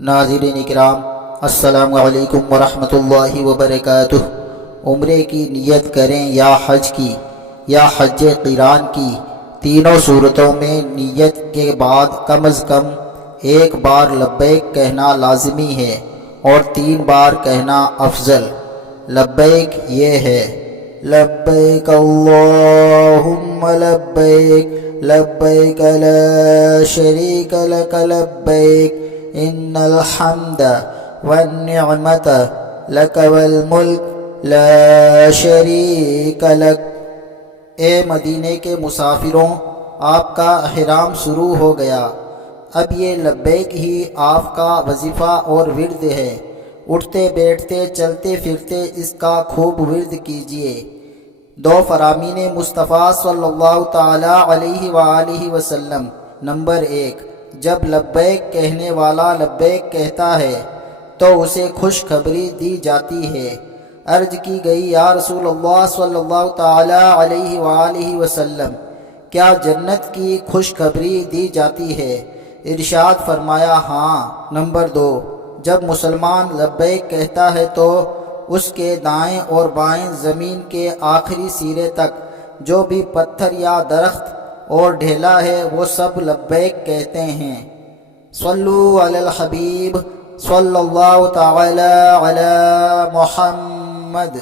ناظرین کرام، السلام علیکم ورحمۃ اللہ وبرکاتہ۔ عمرے کی نیت کریں یا حج کی یا حج قران کی، تینوں صورتوں میں نیت کے بعد کم از کم ایک بار لبیک کہنا لازمی ہے اور 3 بار کہنا افضل۔ لبیک یہ ہے: لبیک اللہم لبیک، لبیک لا شریک لک لبیک، ان الحمد والنعمت لک والملک لا شریک لک۔ اے مدینے کے مسافروں، آپ کا احرام شروع ہو گیا۔ اب یہ لبیک ہی آپ کا وظیفہ اور ورد ہے۔ اٹھتے بیٹھتے چلتے پھرتے اس کا خوب ورد کیجیے۔ 2 فرامین مصطفیٰ صلی اللہ تعالی علیہ وآلہ وسلم۔ نمبر 1، جب لبیک کہنے والا لبیک کہتا ہے تو اسے خوشخبری دی جاتی ہے۔ عرض کی گئی: یا رسول اللہ صلی اللہ تعالی علیہ وآلہ وسلم، کیا جنت کی خوشخبری دی جاتی ہے؟ ارشاد فرمایا: ہاں۔ نمبر 2، جب مسلمان لبیک کہتا ہے تو اس کے دائیں اور بائیں زمین کے آخری سرے تک جو بھی پتھر یا درخت اور ڈھیلا ہے وہ سب لبیک کہتے ہیں۔ صلو علی الحبیب صلی اللہ تعالی علی محمد۔